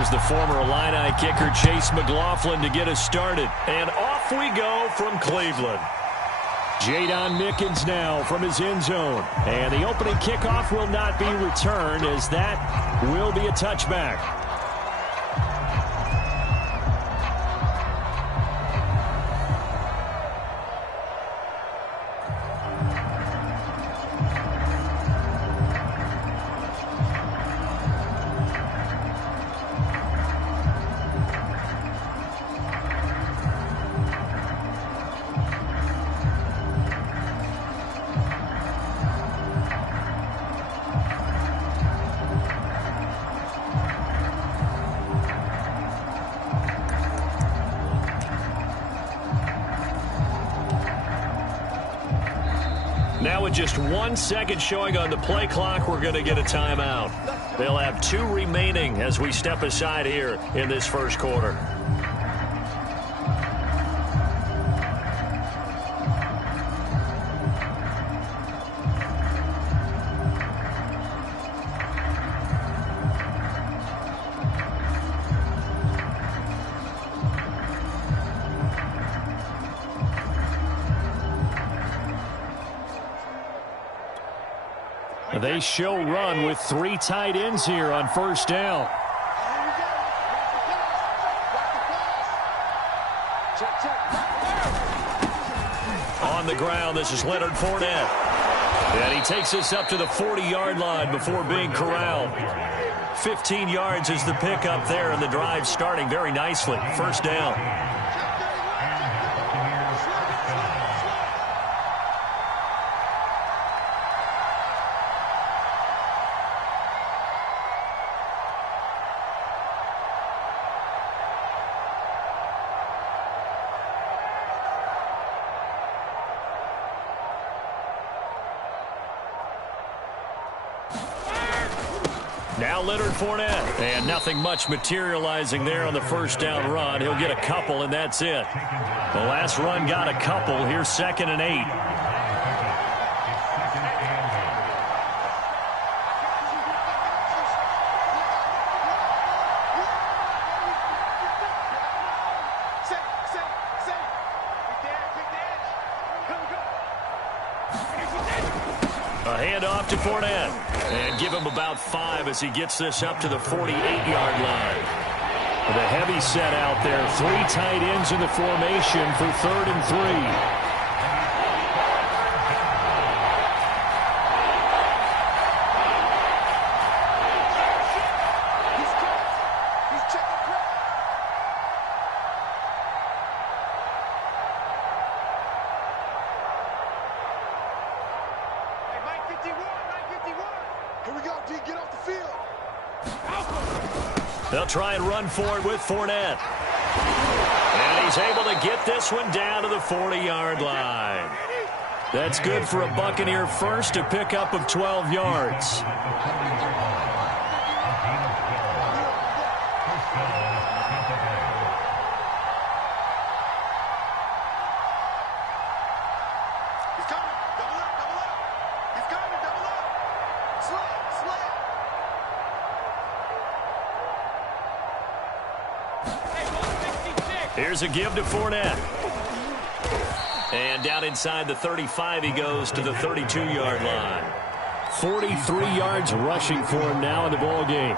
Here's the former Illini kicker, Chase McLaughlin, to get us started. And off we go from Cleveland. Jadon Mickens now from his end zone. And the opening kickoff will not be returned, as that will be a touchback. Now with just 1 second showing on the play clock, we're going to get a timeout. They'll have 2 remaining as we step aside here in this first quarter. They show run with 3 tight ends here on first down. On the ground, this is Leonard Fournette. And he takes us up to the 40-yard line before being corralled. 15 yards is the pickup there, and the drive starting very nicely. First down. Now Leonard Fournette, and nothing much materializing there on the first down run. He'll get a couple, and that's it. The last run got a couple. Here's 2nd and 8. A handoff to Fournette. And give him about 5 as he gets this up to the 48-yard line. With a heavy set out there. 3 tight ends in the formation for 3rd and 3. They'll try and run for it with Fournette. And he's able to get this one down to the 40-yard line. That's good for a Buccaneer first, a pickup of 12 yards. Here's a give to Fournette. And down inside the 35, he goes to the 32-yard line. 43 yards rushing for him now in the ball game.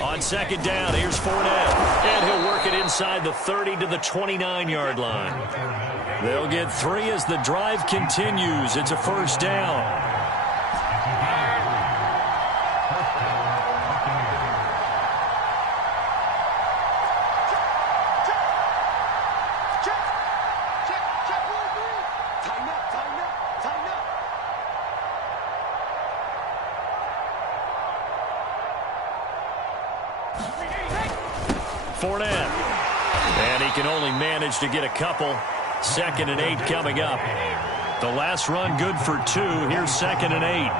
On 2nd down, here's Fournette. And he'll work it inside the 30 to the 29-yard line. They'll get 3 as the drive continues. It's a first down. Fournette. And he can only manage to get a couple. 2nd and 8 coming up. The last run good for 2. Here's 2nd and 8.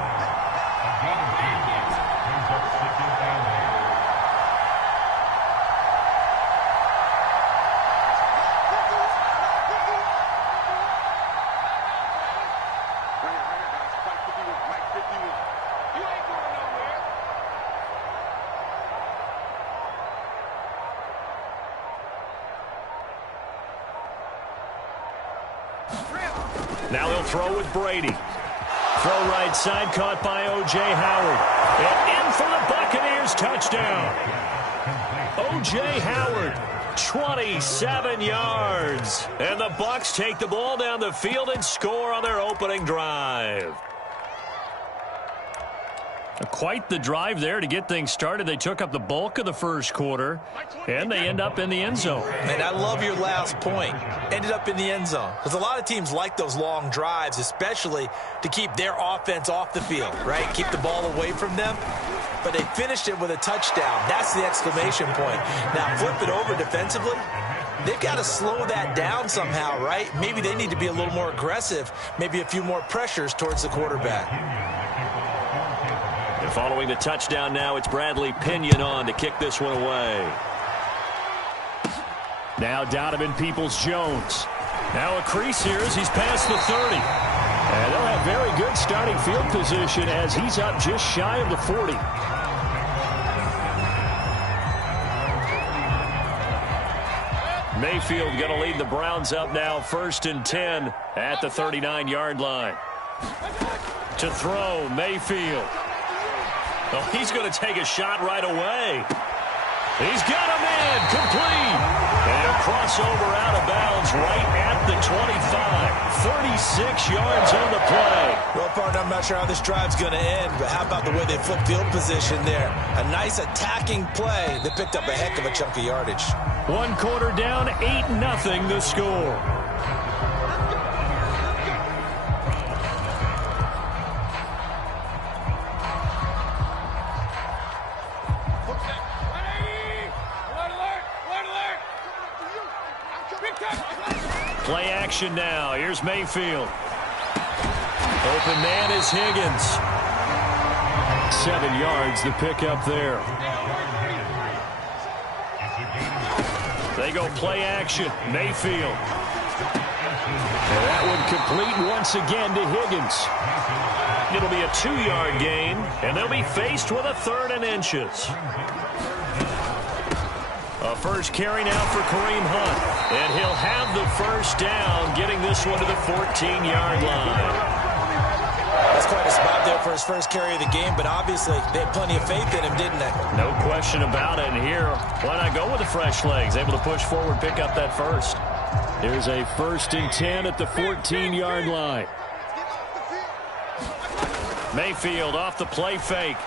Now he'll throw with Brady. Throw right side, caught by O.J. Howard. And in for the Buccaneers, touchdown. O.J. Howard, 27 yards. And the Bucs take the ball down the field and score on their opening drive. Quite the drive there to get things started. They took up the bulk of the first quarter, and they end up in the end zone. Man, I love your last point. Ended up in the end zone. Because a lot of teams like those long drives, especially to keep their offense off the field, right? Keep the ball away from them. But they finished it with a touchdown. That's the exclamation point. Now, flip it over defensively. They've got to slow that down somehow, right? Maybe they need to be a little more aggressive. Maybe a few more pressures towards the quarterback. Following the touchdown now, it's Bradley Pinion on to kick this one away. Now Donovan Peoples-Jones. Now a crease here as he's past the 30. And they'll have very good starting field position as he's up just shy of the 40. Mayfield going to lead the Browns up now 1st and 10 at the 39-yard line. To throw, Mayfield. Well, he's going to take a shot right away. He's got a man complete. And a crossover out of bounds right at the 25. 36 yards on the play. Well, partner, I'm not sure how this drive's going to end, but how about the way they flip field position there? A nice attacking play that picked up a heck of a chunk of yardage. 1 quarter down, 8-0 the score. Play action now. Here's Mayfield. Open man is Higgins. 7 yards the pickup there. They go play action. Mayfield. And that one complete once again to Higgins. It'll be a 2-yard gain, and they'll be faced with a 3rd and inches. A first carry now for Kareem Hunt. And he'll have the first down, getting this one to the 14-yard line. That's quite a spot there for his first carry of the game, but obviously they had plenty of faith in him, didn't they? No question about it. And here, why not go with the fresh legs? Able to push forward, pick up that first. Here's a 1st and 10 at the 14-yard line. Mayfield off the play fake.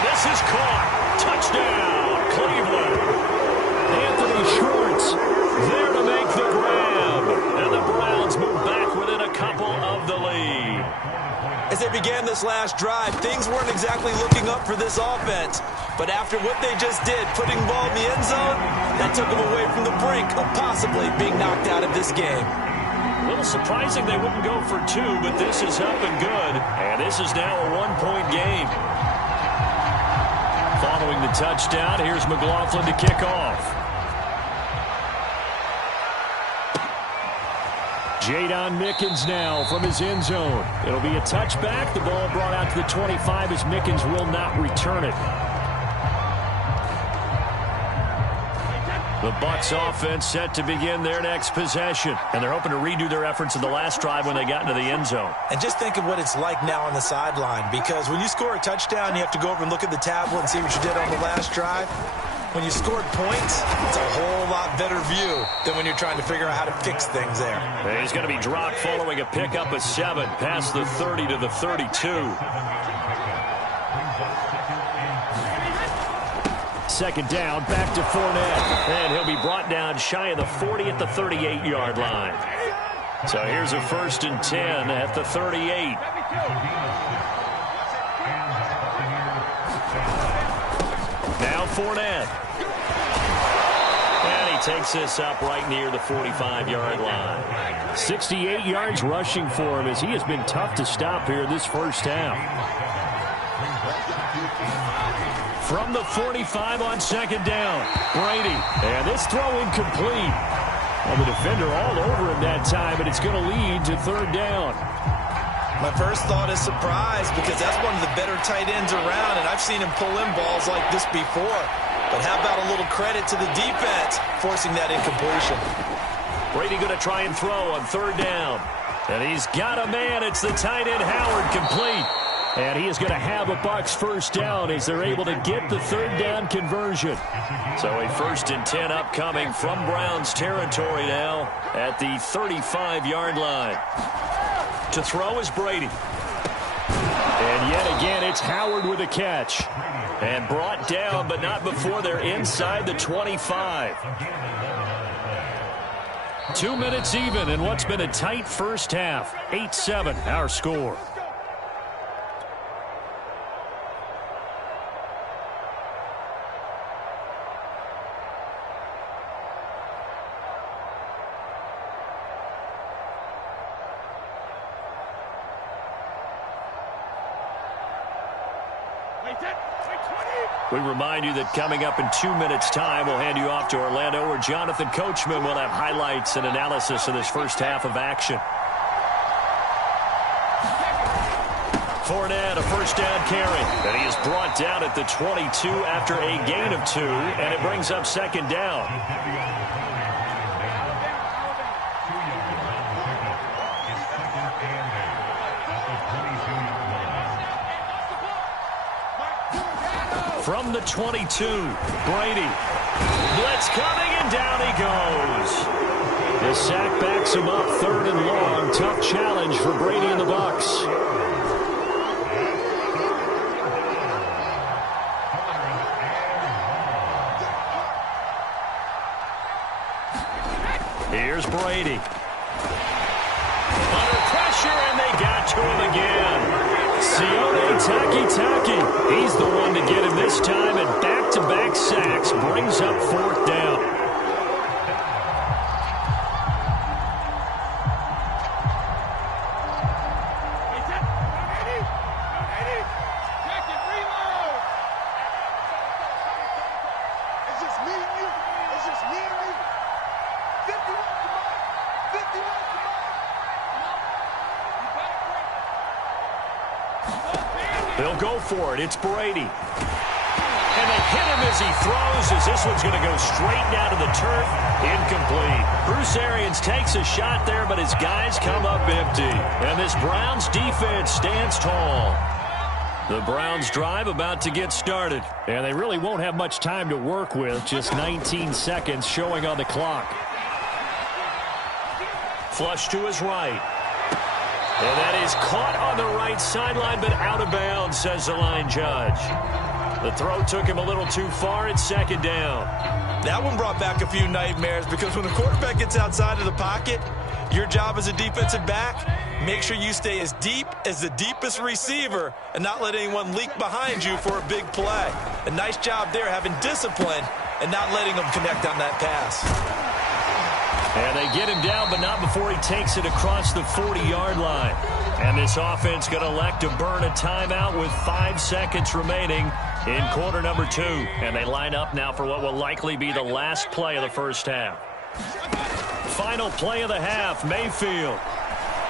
This is caught. Touchdown, Cleveland. Anthony Schwartz there to make the grab. And the Browns move back within a couple of the lead. As they began this last drive, things weren't exactly looking up for this offense. But after what they just did, putting the ball in the end zone, that took them away from the brink of possibly being knocked out of this game. A little surprising they wouldn't go for 2, but this is up and good. And this is now a 1-point game. Following the touchdown, here's McLaughlin to kick off. Jadon Mickens now from his end zone. It'll be a touchback. The ball brought out to the 25 as Mickens will not return it. The Bucs offense set to begin their next possession. And they're hoping to redo their efforts in the last drive when they got into the end zone. And just think of what it's like now on the sideline. Because when you score a touchdown, you have to go over and look at the tablet and see what you did on the last drive. When you scored points, it's a whole lot better view than when you're trying to figure out how to fix things there. And he's going to be dropped following a pickup of 7 past the 30 to the 32. Second down, back to Fournette. And he'll be brought down shy of the 40 at the 38-yard line. So here's a 1st and 10 at the 38. Now Fournette. And he takes this up right near the 45-yard line. 68 yards rushing for him as he has been tough to stop here this first half. From the 45 on second down, Brady. And this throw incomplete. Well, the defender all over him that time, but it's going to lead to third down. My first thought is surprise because that's one of the better tight ends around, and I've seen him pull in balls like this before. But how about a little credit to the defense forcing that incompletion? Brady going to try and throw on third down. And he's got a man. It's the tight end Howard complete. And he is going to have a Bucs first down as they're able to get the third down conversion. So a 1st and 10 upcoming from Browns territory now at the 35-yard line. To throw is Brady. And yet again, it's Howard with a catch. And brought down, but not before they're inside the 25. 2 minutes even in what's been a tight first half. 8-7 our score. We remind you that coming up in 2 minutes' time, we'll hand you off to Orlando, where Jonathan Coachman will have highlights and analysis of this first half of action. Fournette, a first down carry. And he is brought down at the 22 after a gain of 2, and it brings up second down. From the 22, Brady. Blitz coming, and down he goes. The sack backs him up, 3rd and long. Tough challenge for Brady and the Bucs. Here's Brady. Under pressure, and they got to him again. Sione Taki. He's the one to get him this time, and back-to-back sacks brings up 4th down. They'll go for it. It's Brady. And they hit him as he throws, as this one's going to go straight down to the turf. Incomplete. Bruce Arians takes a shot there, but his guys come up empty. And this Browns defense stands tall. The Browns drive about to get started. And they really won't have much time to work with. Just 19 seconds showing on the clock. Flush to his right. And that is caught on the right sideline, but out of bounds, says the line judge. The throw took him a little too far. It's second down. That one brought back a few nightmares because when the quarterback gets outside of the pocket, your job as a defensive back, make sure you stay as deep as the deepest receiver and not let anyone leak behind you for a big play. A nice job there having discipline and not letting them connect on that pass. And they get him down, but not before he takes it across the 40-yard line. And this offense going to elect to burn a timeout with 5 seconds remaining in quarter number 2. And they line up now for what will likely be the last play of the first half. Final play of the half, Mayfield.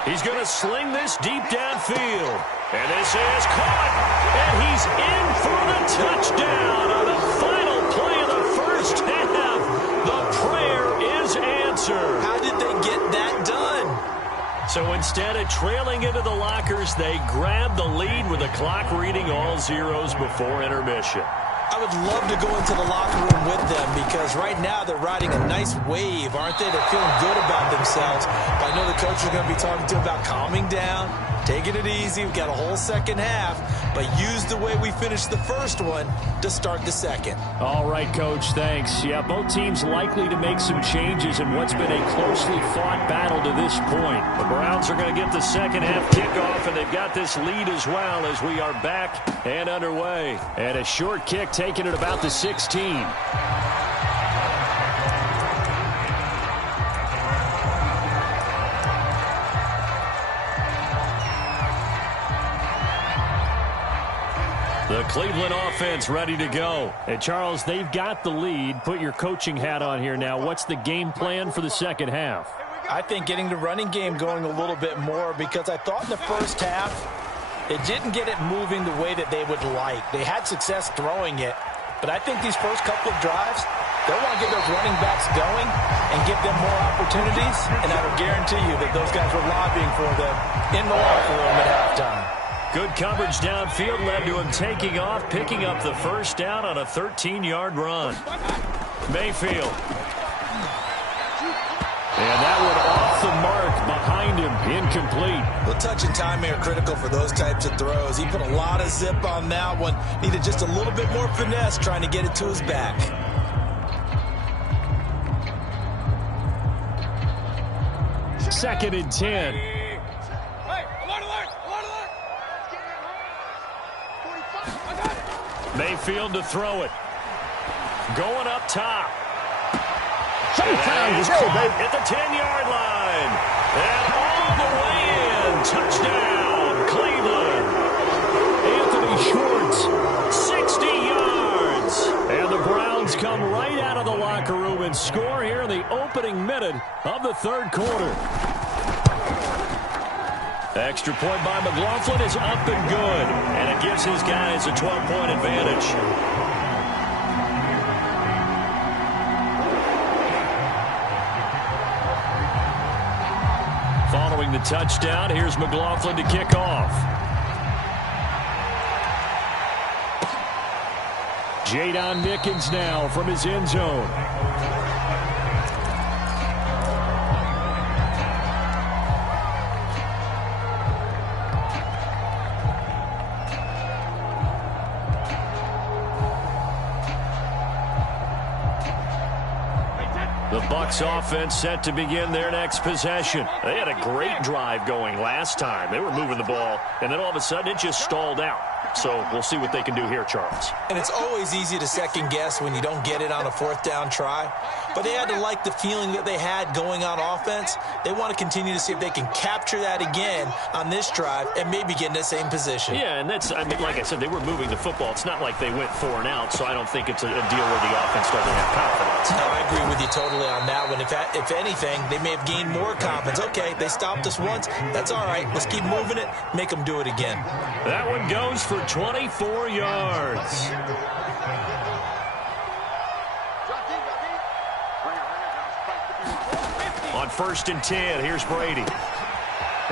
He's going to sling this deep downfield. And this is caught. And he's in for the touchdown on the final play of the first half. The prayer is answered. How did they get that done? So instead of trailing into the lockers, they grab the lead with the clock reading all zeros before intermission. I would love to go into the locker room with them because right now they're riding a nice wave, aren't they? They're feeling good about themselves. But I know the coach is going to be talking to them about calming down, taking it easy. We've got a whole second half, but use the way we finished the first one to start the second. All right, Coach, thanks. Yeah, both teams likely to make some changes in what's been a closely fought battle to this point. The Browns are going to get the second half kickoff, and they've got this lead as well as we are back and underway. And a short kick taken at about the 16. The Cleveland offense ready to go. And, Charles, they've got the lead. Put your coaching hat on here now. What's the game plan for the second half? I think getting the running game going a little bit more, because I thought in the first half they didn't get it moving the way that they would like. They had success throwing it, but I think these first couple of drives, they'll want to get those running backs going and give them more opportunities, and I will guarantee you that those guys were lobbying for them in the locker room at halftime. Good coverage downfield led to him taking off, picking up the first down on a 13-yard run. Mayfield. And that one off the mark behind him, incomplete. The touch and time are critical for those types of throws. He put a lot of zip on that one. Needed just a little bit more finesse trying to get it to his back. Second and 10. Mayfield to throw it. Going up top. Showtime today, baby. At the 10-yard line. And all the way in. Touchdown, Cleveland. Anthony Schwartz, 60 yards. And the Browns come right out of the locker room and score here in the opening minute of the third quarter. Extra point by McLaughlin is up and good. And it gives his guys a 12-point advantage. Following the touchdown, here's McLaughlin to kick off. Jadon Mickens now from his end zone. The Bucs offense set to begin their next possession. They had a great drive going last time. They were moving the ball, and then all of a sudden it just stalled out. So we'll see what they can do here, Charles. And it's always easy to second guess when you don't get it on a fourth down try. But they had to like the feeling that they had going on offense. They want to continue to see if they can capture that again on this drive and maybe get in the same position. Yeah, and that's, I mean, like I said, they were moving the football. It's not like they went 4 and out, so I don't think it's a deal where the offense doesn't have confidence. No, I agree with you totally on that one. If anything, they may have gained more confidence. Okay, they stopped us once. That's all right. Let's keep moving it. Make them do it again. That one goes for 24 yards. On 1st and 10, here's Brady.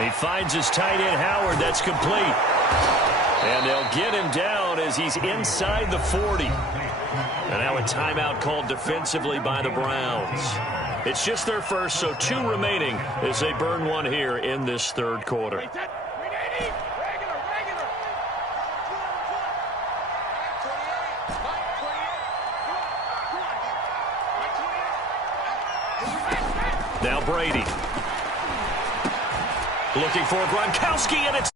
He finds his tight end, Howard. That's complete. And they'll get him down as he's inside the 40. And now a timeout called defensively by the Browns. It's just their first, so 2 remaining as they burn one here in this third quarter. Now Brady. Looking for Gronkowski, and it's